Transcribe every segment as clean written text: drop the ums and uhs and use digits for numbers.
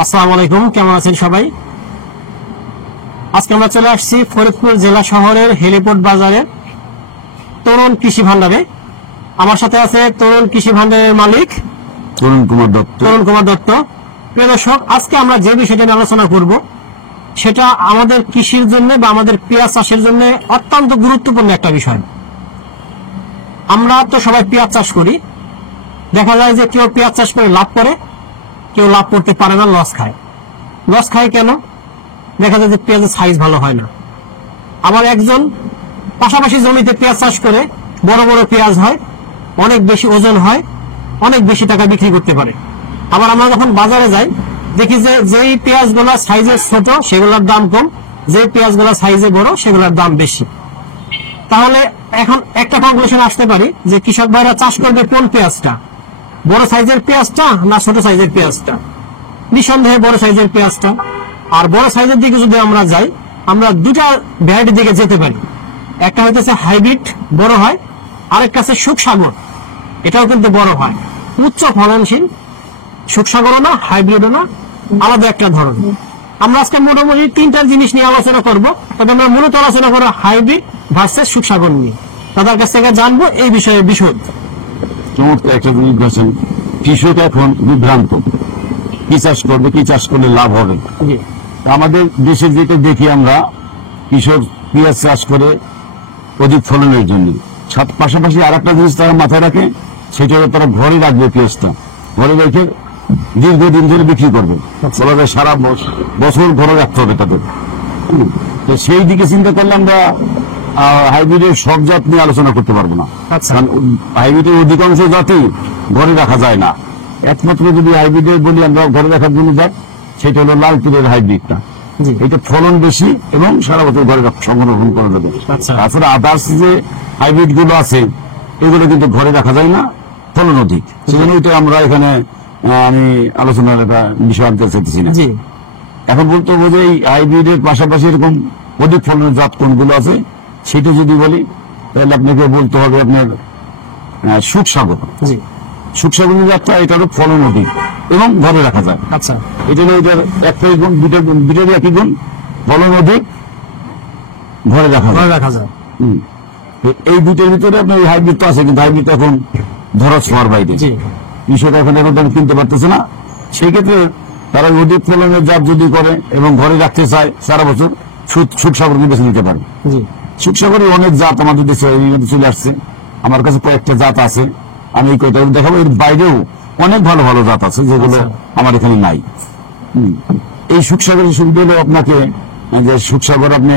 আসসালামু আলাইকুম, কেমন আছেন সবাই? আজকে আমরা চলে আসছি ফরিদপুর জেলা শহরের হেলিপোর্ট বাজারে তরুণ কৃষি ভান্ডারে। আমার সাথে আছে তরুণ কৃষি ভান্ডারের মালিক তরুণ কুমার দত্ত। প্রিয় দর্শক, আজকে আমরা যে বিষয়টা নিয়ে আলোচনা করব সেটা আমাদের কৃষির জন্য বা আমাদের পেঁয়াজ চাষের জন্য অত্যন্ত গুরুত্বপূর্ণ একটা বিষয়। আমরা তো সবাই পেঁয়াজ চাষ করি, দেখা যায় যে কেউ পেঁয়াজ চাষ করে লাভ করে, কেউ লাভ করতে পারে না, লস খায়। কেন? দেখা যায় যে পেঁয়াজের সাইজ ভালো হয় না। আবার একজন পাশাপাশি জমিতে পেঁয়াজ চাষ করে বড় বড় পেঁয়াজ হয়, অনেক বেশি ওজন হয়, অনেক বেশি টাকা বিক্রি করতে পারে। আবার আমরা যখন বাজারে যাই দেখি যে যেই পেঁয়াজগুলা সাইজে ছোট সেগুলোর দাম কম, যে পেঁয়াজগুলা সাইজে বড় সেগুলোর দাম বেশি। তাহলে এখন একটা কনক্লুশন আসতে পারি যে কৃষক ভাইরা চাষ করবে কোন পেঁয়াজটা, বড় সাইজের পেঁয়াজটা না ছোট সাইজের পেঁয়াজটা? নিঃসন্দেহে বড় সাইজের পেঁয়াজটা। আর বড় সাইজের দিকে যদি আমরা যাই, আমরা দুটা ভ্যারাইটির দিকে যেতে পারি। একটা হইতেছে হাইব্রিড, বড় হয়, আরেকটা আছে সুখসাগর, এটাও কিন্তু বড় হয়, উচ্চ ফলনশীল। সুখসাগরও না, হাইব্রিডও না, আলাদা একটা ধরন। আমরা আজকে মোটামুটি তিনটা জিনিস নিয়ে আলোচনা করবো, তবে আমরা মূলত আলোচনা করবো হাইব্রিড ভার্সেস সুখসাগর নিয়ে। তাদের কাছ থেকে জানবো এই বিষয়ে বিশদ। চমৎকার একটা জিনিস বলছেন। কৃষক এখন বিভ্রান্ত, কি চাষ করবে, কি চাষ করলে লাভ হবে। আমাদের দেশে যেটা দেখি আমরা, কৃষক পেঁয়াজ চাষ করে অধিক ফলনের জন্য, পাশাপাশি আর একটা জিনিস তারা মাথায় রাখে, সেটা হলো তারা ঘরে রাখবে, পেঁয়াজটা ঘরে রেখে দীর্ঘদিন ধরে বিক্রি করবে। বলা যায় সারা বছর ঘরে রাখতে হবে তাদের। তো সেই দিকে চিন্তা করলে আমরা হাইব্রিডের সব জাত নিয়ে আলোচনা করতে পারবো না, কারণ হাইব্রিডের অধিকাংশ জাতই ঘরে রাখা যায় না। একমাত্র যদি হাইব্রিডের বলি আমরা ঘরে রাখার জন্য জাত, সেটা হলো লালপুরের হাইব্রিডটা। এটা ফলন বেশি এবং সারা বছর ঘরে সংরক্ষণ করা যাবে। তাছাড়া আদার্স যে হাইব্রিড গুলো আছে এগুলো কিন্তু ঘরে রাখা যায় না, ফলন অধিক। সেজন্য ওইটা আমরা এখানে আমি আলোচনার একটা বিষয় আনতে চাইতেছি না। এখন বলতে হবে যে এই হাইব্রিডের পাশাপাশি এরকম অধিক ফলনের জাত কোনগুলো আছে সেটা যদি বলি, তাহলে আপনাকে বলতে হবে আপনার সুখসাগর। সুখসাগরের জাতটা, এটা হলো ফলন অধিক এবং ঘরে রাখা যায়। আচ্ছা, এটা হলো এটার একটাই গুণ, দুটারই একই গুণ, ফলন অধিক, ঘরে রাখা যায়। এই দুটোর ভিতরে আপনার হাইব্রিড তো আছে, কিন্তু হাইব্রিড এখন ধরা ছোঁয়ার বাইরে, কৃষক এখন কিনতে পারতেছে না। সেই ক্ষেত্রে তারা অধিক ফলনের জাত যদি করে এবং ঘরে রাখতে চায় সারা বছর, সুখসাগরকে বেছে নিতে পারে। সুখসাগরের অনেক জাত আমাদের দেশে চলে আসছে, আমার কাছে কয়েকটা জাত আছে, আমি এই কয়েকটা দেখাবো। এর বাইরেও অনেক ভালো ভালো জাত আছে যেগুলো আমার এখানে নাই। এই সুখসাগরের সুবিধা হলো আপনাকে যে সুখসাগর আপনি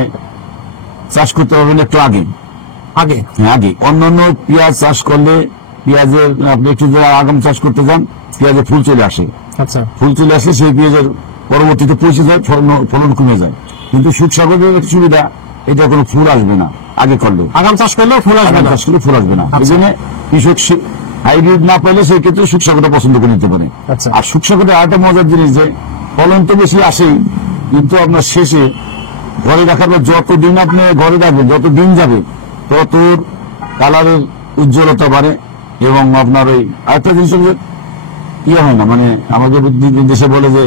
চাষ করতে পারবেন একটু আগে। অন্যান্য পেঁয়াজ চাষ করলে পেঁয়াজের আপনি একটু আগাম চাষ করতে যান, পেঁয়াজে ফুল চলে আসে, সেই পেঁয়াজের পরবর্তীতে পচে যায়, ফলন কমে যায়। কিন্তু সুখসাগরের সুবিধা, এটা কোনো ফুল আসবে না আগে করলে, আগাম চাষ করলেও ফুল আসবে না। এই জন্য কৃষক হাইব্রিড না পেলে সেই ক্ষেত্রে সুখসাগরটা পছন্দ করে নিতে পারে। আর সুখসাগরের আরেকটা মজার জিনিস যে ফলন তো বেশি আসেই, কিন্তু আপনার শেষে ঘরে রাখার পর যতদিন আপনি ঘরে রাখবেন, যত দিন যাবে তত কালারের উজ্জ্বলতা বাড়ে এবং আপনার ওই আরেকটা জিনিস ইয়ে হয় না, মানে আমাদের দেশে বলে যে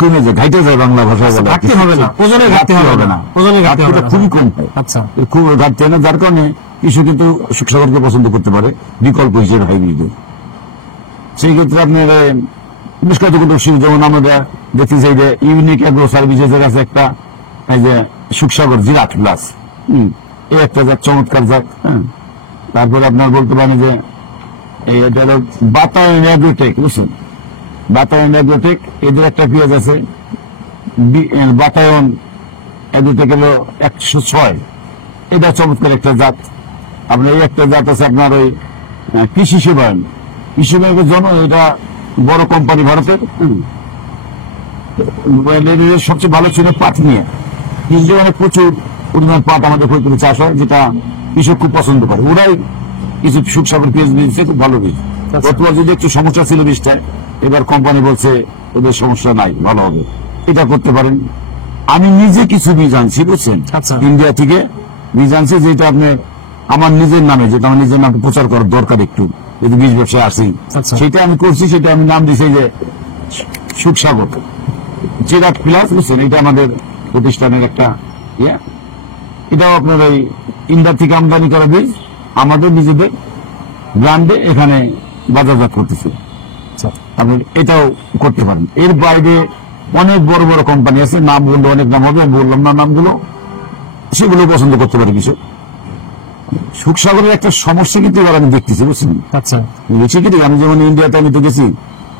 কমে যায়, ঘাইটে যায়, বাংলা ভাষায় বলে ঘাটতি হবে না, খুবই কম হয়, খুব ঘাটতি হয় না। যার কারণে কৃষক কিন্তু সুখসাগরকে পছন্দ করতে পারে বিকল্প হিসেবে হাইব্রিডে। সেই ক্ষেত্রে আপনার বেশ কতগুলো, যেমন আমরা দেখতে চাই যে ইউনিক এগ্রো সার্ভিসের কাছে একটা এই যে সুখসাগর জিরাট প্লাস, এই একটা জাত, চমৎকার জাত। তারপরে আপনার বলতে পারেন যে এটা হলো বাতায়ন অ্যাগ্রোটেক, বুঝছেন, বাতায়ন অ্যাগ্রোটেক, এদের একটা পেঁয়াজ আছে বাতায়ন অ্যাগ্রোটেক হলো 106, এটা চমৎকার একটা জাত। আপনার এই একটা জাত আছে আপনার ওই কৃষি সেবায়ন, জন্য এটা বড় কোম্পানি ভারতের, সবচেয়ে ভালো ছিল পাট নিয়ে, কিন্তু প্রচুর পরিমাণ পাট আমাদের ফরিদপুরে চাষ হয়, যেটা কৃষক খুব পছন্দ করে। ওরাই কিছু সুখসাগর পেঁয়াজ নিয়েছে, খুব ভালো বীজ। গতবার যদি একটু সমস্যা ছিল বীজটা, এবার কোম্পানি বলছে ওদের সমস্যা নাই, ভালো হবে, এটা করতে পারেন। আমি নিজে কিছু বীজ আনছি, বুঝছেন, ইন্ডিয়া থেকে বীজ আনছি, যেটা আপনি আমার নিজের নামে, যেটা আমার নিজের নামে প্রচার করার দরকার একটু, যদি বীজ ব্যবসায় আসি, সেটা আমি করছি। সেটা আমি নাম দিচ্ছি যে সুখসাগর। চেরাট প্লাস, বুঝছেন, এটা আমাদের প্রতিষ্ঠানের একটা ইয়ে। এটাও আপনার ওই ইন্ডিয়া থেকে আমদানি করা বীজ আমাদের নিজেদের ব্র্যান্ডে এখানে বাজারজাত করতেছে। আপনি এটাও করতে পারেন। এর বাইরে অনেক বড় বড় কোম্পানি আছে, নাম বললে অনেক নাম হবে, আমি বললাম না নামগুলো, সেগুলো পছন্দ করতে পারে কিছু। সুখসাগরের একটা সমস্যা কিন্তু এবার আমি দেখতেছি, বুঝছেন। আচ্ছা, বুঝছি কি, আমি যেমন ইন্ডিয়াতে আমি তো গেছি,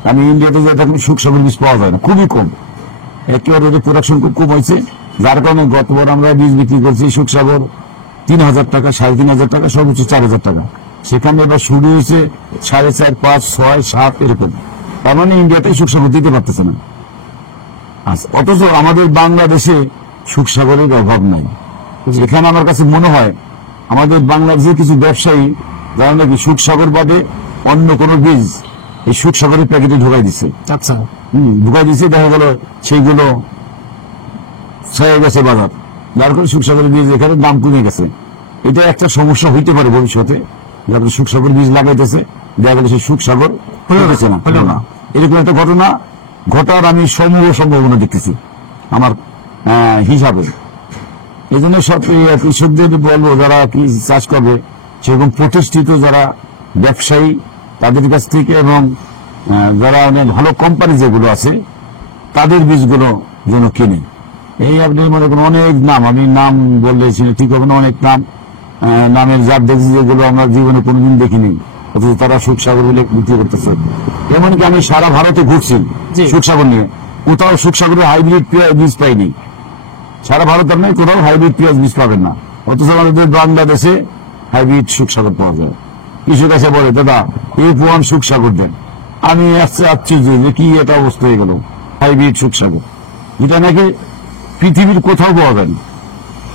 আমি ইন্ডিয়াতে যে এখন সুখসাগর বীজ পাওয়া যায় না, খুবই কম, একেবারে ওদের প্রোডাকশন খুব কম হয়েছে, যার কারণে গতবার আমরা বীজ বিক্রি করছি সুখসাগর 3,000 টাকা, 3,500 টাকা, সর্বোচ্চ 4,000 টাকা। সেখানে এবার শুরু হয়েছে 4.5, 5, 6, 7 এরকম। তার মানে ইন্ডিয়াতে সুখসাগর দিতে পারতেছে না। আচ্ছা, অথচ আমাদের বাংলাদেশে সুখসাগরের অভাব নাই। এখানে আমার কাছে মনে হয় আমাদের বাংলাদেশের কিছু ব্যবসায়ী যারা নাকি সুখসাগর বাদে অন্য কোন বীজ এই সুখসাগরের প্যাকেটে ঢোকাই দিচ্ছে। আচ্ছা, ঢোকাই দিচ্ছে, দেখা গেল সেইগুলো ছয়ে গেছে বাজার, যার করে সুখসাগরের বীজ এখানে দাম কমে গেছে। এটা একটা সমস্যা হইতে পারে ভবিষ্যতে, যারা সুখসাগর বীজ লাগাইতেছে, দেখা গেল সেই সুখসাগর হয়েছে না, হলো না, এরকম একটা ঘটনা ঘটার আমি সম্ভাবনা দেখতেছি আমার হিসাবে। এই জন্য সব কৃষকদের বলবো, যারা চাষ করবে সেরকম প্রতিষ্ঠিত যারা ব্যবসায়ী তাদের কাছ থেকে, এবং যারা অনেক ভালো কোম্পানি যেগুলো আছে তাদের বীজগুলো যেন কিনে। এই আপনি মনে করেন অনেক নাম, আমি নাম বললে ঠিক হবে না, অনেক নাম, নামের জাত দেখছি যেগুলো আমরা জীবনে কোনদিন দেখিনি, অথচ তারা সুখসাগর বলে বিক্রি করতেছে। এমনকি আমি সারা ভারতে ঘুরছি সুখসাগর নিয়ে, কোথাও সুখসাগরের হাইব্রিড বীজ পাইনি। সারা ভারত আপনি কোথাও হাইব্রিড পেঁয়াজ বীজ পাবেন না, অথচ আমাদের বাংলাদেশে হাইব্রিড সুখসাগর পাওয়া যায়। কৃষক এসে বলে, দাদা এই পুয়ান সুখসাগর দেন। আমি আসছি যে কি এটা অবস্থা হয়ে গেল, হাইব্রিড সুখসাগর, যেটা নাকি পৃথিবীর কোথাও পাওয়া যায় না।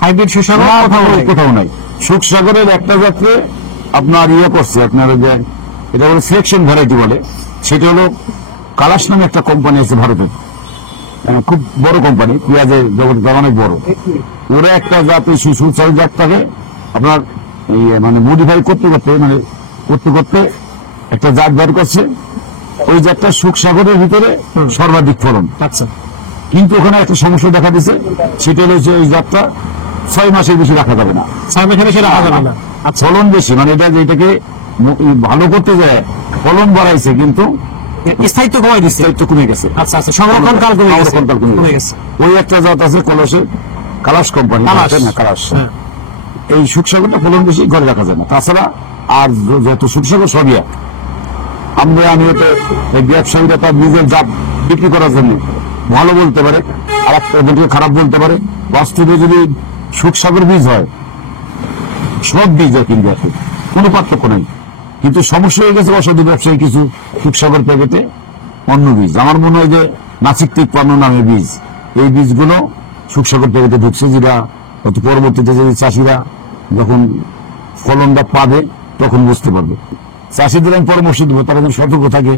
হাইব্রিড সুখসাগর কোথাও নাই। সুখসাগরের একটা জাতকে আপনার করছে, আপনার এটা হলো সিলেকশন ভ্যারাইটি বলে, সেটা হলো কালাশ নামে একটা কোম্পানি আছে ভারতের, খুব বড় কোম্পানি, পেঁয়াজের জগৎ অনেক বড়। ওরা একটা জাত সুখসাগর জাতটাকে আপনার মানে মডিফাই করতে করতে একটা জাত বের করছে, ওই জাতটা সুখসাগরের ভিতরে সর্বাধিক ফলন। আচ্ছা, কিন্তু ওখানে একটা সমস্যা দেখা দিচ্ছে, সেটা হলো যে ওই জাতটা 6 মাসের বেশি রাখা যাবে না, 6 মাসের বেশি রাখা যাবে না। আচ্ছা, ফলন বেশি, মানে এটা যেটাকে ভালো করতে যায় ফলন বাড়াইছে, কিন্তু স্থায়িত্ব কমাই দিচ্ছে, একটু কমে গেছে। আচ্ছা আচ্ছা, সংরক্ষণ কাল কমে গেছে। ওই একটা জাত আছে কালাশ কোম্পানি, কালাশ, এই সুখসাগরটা ফলন বেশি, ঘরে রাখা যায় না। তাছাড়া আর যত সুখসাগর সবই এক। আমি তো এই ব্যবসায়ীরা তার নিজের জাত বিক্রি করার জন্য ভালো বলতে পারে, আর একটা খারাপ বলতে পারে। বাস্তবে যদি সুখসাগর বীজ হয়, সব বীজ কিনবে আছে, কোনো পার্থক্য নেই। কিন্তু সমস্যা হয়ে গেছে অসাধু ব্যবসায়ী কিছু সুখসাগর প্যাকেটে অন্য বীজ, আমার মনে হয় যে নাসিক 53 নামে বীজ, এই বীজগুলো সুখসাগর প্যাকেটে ঢুকছে, যেটা পরবর্তীতে যদি চাষিরা যখন ফলনটা পাবে তখন বুঝতে পারবে। চাষিদের আমি পরামর্শ দেবো, তারা যেন সতর্ক থাকে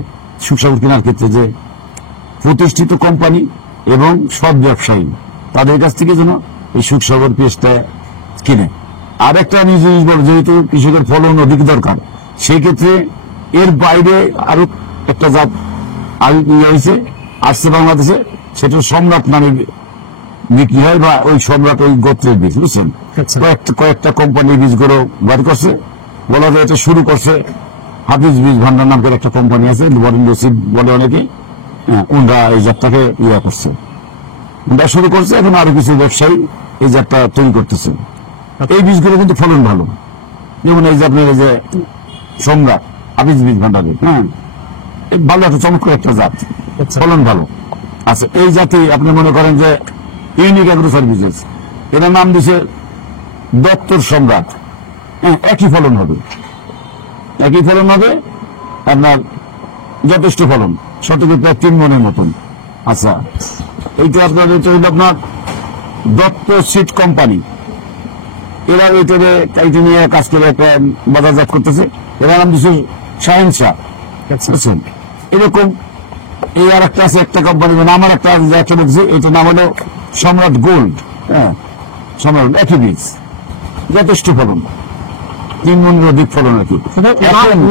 সুখসাগর কেনার ক্ষেত্রে, যে প্রতিষ্ঠিত কোম্পানি এবং সৎ ব্যবসায়ী তাদের কাছ থেকে যেন এই সুখসাগর পেঁয়াজটা কিনে। আর একটা আমি জিনিস বলবো, যেহেতু কৃষকের ফলন অধিক দরকার, সেই ক্ষেত্রে এর বাইরে আরো একটা জাত আসছে বাংলাদেশে, সেটা সম্রাট নামে বিক্রি হয়, বা ওই সম্রাট ওই গোত্রের বীজ, বুঝছেন। কয়েকটা কোম্পানির বীজগুলো বার করছে, বলা যায় এটা শুরু করছে হাফিজ বীজ ভান্ডার নাম করে একটা কোম্পানি আছে, বরেন্দ্র সিড বলে অনেকে, ওনরা এই জাতটাকে করছে, ওনরা শুরু করছে। এখন আরো কিছু ব্যবসায়ী এই জাতটা তৈরি করতেছে। এই বীজগুলো কিন্তু ফলন ভালো, যেমন এই যে আপনার এই যে সম্রাট হাফিজ বীজ ভান্ডার, ভালো একটা চমৎকার একটা জাত, ফলন ভালো। আচ্ছা, এই জাতি আপনি মনে করেন যে ইউনিক অ্যাগ্রো সার্ভিসেস, এটার নাম দিছে দত্তর সম্রাট, একই ফলন হবে আপনার, যথেষ্ট ফলন, শতকে প্রায় 3 মনের মতন। আচ্ছা, এইটা আপনার আপনার দত্ত সিড কোম্পানি, এরা এটা নিয়ে কাজ করে একটা বাজারজাত করতেছে, এরা নাম দিচ্ছে শাহেনশাহ। এরকম এই আর একটা আছে, একটা কোম্পানি আমার একটা দেখছি, এটার নাম হলো সম্রাট গোল্ড, সম্রাট, একই বীজ, যথেষ্ট ফলন, 3 মনের অধিক ফলন আর কি।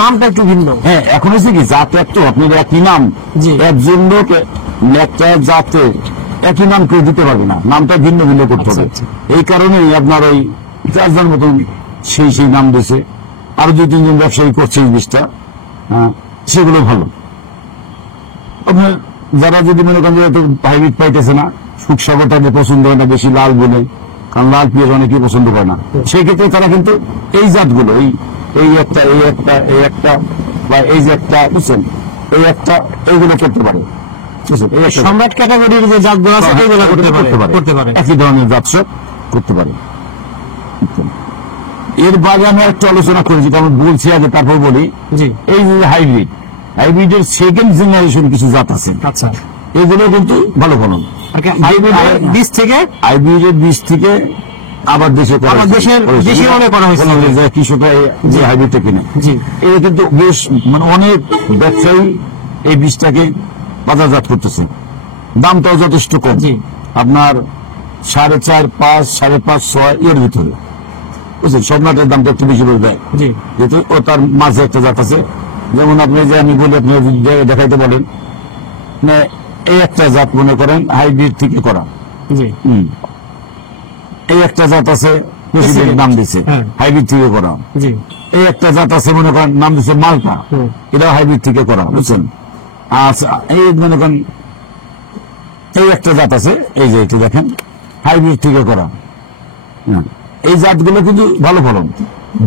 নামটা একটু ভিন্ন। এখন হচ্ছে কি জাত একটু আপনার একই নাম, একজন লোক একটা জাতে একই নাম কেউ দিতে পারবে না, নামটা ভিন্ন ভিন্ন করতে হবে। আচ্ছা। এই কারণেই আপনার ওই 4 জন মতন সেই নাম দিয়েছে। আরো 2-3 জন ব্যবসায়ী করছে এই বীজটা, সেগুলো ভালো। আপনার যারা যদি মনে করেন যে হাইব্রিড পাইতেছে না, সুখসাগরটা পছন্দ হয় না বেশি লাল বলে, কারণ লাল পেঁয়াজ অনেকেই পছন্দ করে না, সেই ক্ষেত্রে তারা কিন্তু এই জাতগুলো এই একটা বা এই যে একটা বুঝছেন এই একটা এইগুলো করতে পারে। সম্রাট ক্যাটাগরির যে জাতগুলো আছে এগুলো করতে পারে, একই ধরনের জাত সব করতে পারে। এর বাইরে আমি একটা আলোচনা করেছি, আমি বলছি আগে তারপর বলি। এই যে হাইব্রিডের সেকেন্ড জেনারেশন কিছু জাত আছে, আচ্ছা, এগুলো কিন্তু ভালো ফলন। হাইব্রিডের বীজ থেকে আবার দেশে অনেক করা হয়েছে কৃষকরা যে হাইব্রিডটা কিনে, এটা কিন্তু বেশ মানে অনেক ব্যবসায়ী এই বীজটাকে বাজারজাত করতেছে। দামটাও যথেষ্ট কম, আপনার 4.5, 5, 5.5, 6 এর ভিতরে, বুঝছেন। সম্রাটের দামটা একটু বেশি করে দেয়, যেহেতু ও তার মাঝে একটা জাত আছে। যেমন আপনি যে আমি বলি, আপনি দেখাইতে বলেন, এই একটা জাত মনে করেন হাইব্রিড থেকে করা, এই একটা জাত আছে প্রেসিডেন্ট নাম দিচ্ছে হাইব্রিড থেকে করা, এই একটা জাত আছে মনে করেন নাম দিচ্ছে মালটা, এটাও হাইব্রিড থেকে করা, বুঝছেন। আচ্ছা, এই মনে করেন এই একটা জাত আছে, এই যে এটি দেখেন হাইব্রিড থেকে করা। এই জাতগুলো কিন্তু ভালো ফলন,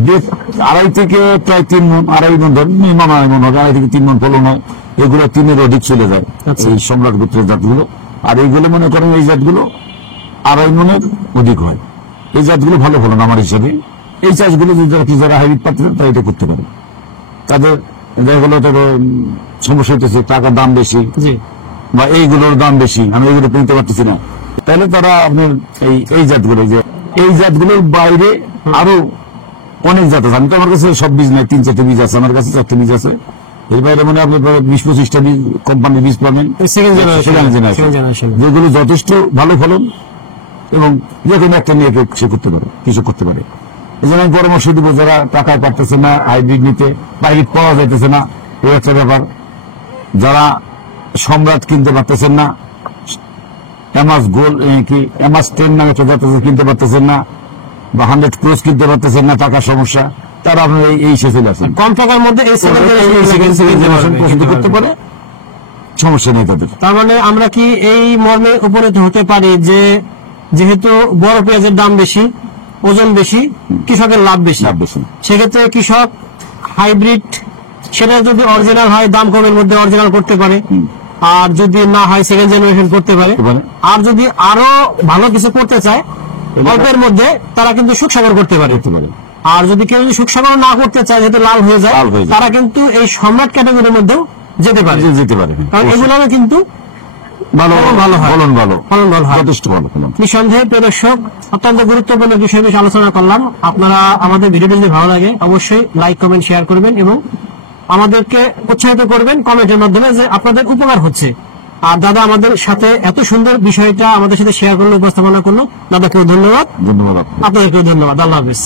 2.5 থেকে প্রায় 3 মণ, 2.5 মণ ধর, মিনিমাম 2.5 মণ হবে, 2.5 থেকে 3 মণ ফলন হয়। এগুলো 3-এর অধিক চলে যায় এই সম্রাট গোত্রের জাতগুলো। আর এইগুলো মনে করেন এই জাতগুলো 2.5 মণের অধিক হয়। এই জাতগুলো ভালো ফলন আমার হিসাবে। এই চাষগুলো যদি যারা হাইব্রিড পাচ্ছেন তারা এটা করতে পারে। তাদের যেগুলো সমস্যা হইতেছে, টাকার দাম বেশি বা এইগুলোর দাম বেশি, আমি এইগুলো কিনতে পারতেছি না, তাহলে তারা আপনার এই জাতগুলো, যে এই জাতগুলোর বাইরে আরো অনেক জাত আছে। আমি তো আমার কাছে সব বীজ নাই, 3-4টে বীজ আছে আমার কাছে, 4টে বীজ আছে। এর বাইরে মানে আপনি 20-25টা বীজ কোম্পানির বীজ পাবেন, যেগুলো যথেষ্ট ভালো ফলন এবং যে কোনো একটা নিয়ে সে করতে পারে, কিছু করতে পারে। এই জন্য আমি পরামর্শ দিব, যারা টাকায় পারতেছে না হাইব্রিড নিতে, হাইব্রিড পাওয়া যাইতেছে না, এই একটা ব্যাপার। যারা সম্রাট কিনতে পারতেছেন না, এমাস 10 নামে কিনতে পারতেছেন না, বা 100 ক্রস কিনতে পারতেছেন না, টাকার সমস্যা, তারা আপনার এই শেষে আছেন কম টাকার মধ্যে করতে পারে, সমস্যা নেই তাদের। তার মানে আমরা কি এই মর্মে উপনীত হতে পারি যে যেহেতু বড় পেঁয়াজের দাম বেশি, ওজন বেশি, কৃষকের লাভ বেশি, সেক্ষেত্রে কৃষক হাইব্রিড সেটা যদি অরিজিনাল হয় দাম কমের মধ্যে অরিজিনাল করতে পারে, আর যদি না হয় সেকেন্ড জেনারেশন করতে পারে। আর যদি আরো ভালো কিছু করতে চায় অল্পের মধ্যে, তারা কিন্তু সুখসাগর করতে পারে। আর যদি কেউ সুখসাগর না করতে চায়, যেহেতু লাল হয়ে যায়, তারা কিন্তু এই সম্রাট ক্যাটাগরির মধ্যেও যেতে পারে। কারণ এগুলো কিন্তু নিঃসন্দেহে দর্শক অত্যন্ত গুরুত্বপূর্ণ বিষয় বেশ আলোচনা করলাম। আপনারা আমাদের ভিডিওটি যদি ভালো লাগে অবশ্যই লাইক, কমেন্ট, শেয়ার করবেন এবং আমাদেরকে উৎসাহিত করবেন কমেন্টের মাধ্যমে যে আপনাদের উপকার হচ্ছে। আর দাদা আমাদের সাথে এত সুন্দর বিষয়টা আমাদের সাথে শেয়ার করলো, উপস্থাপনা করলো, দাদাকেও ধন্যবাদ। ধন্যবাদ, আপনাদেরকেও ধন্যবাদ। আল্লাহ হাফেজ।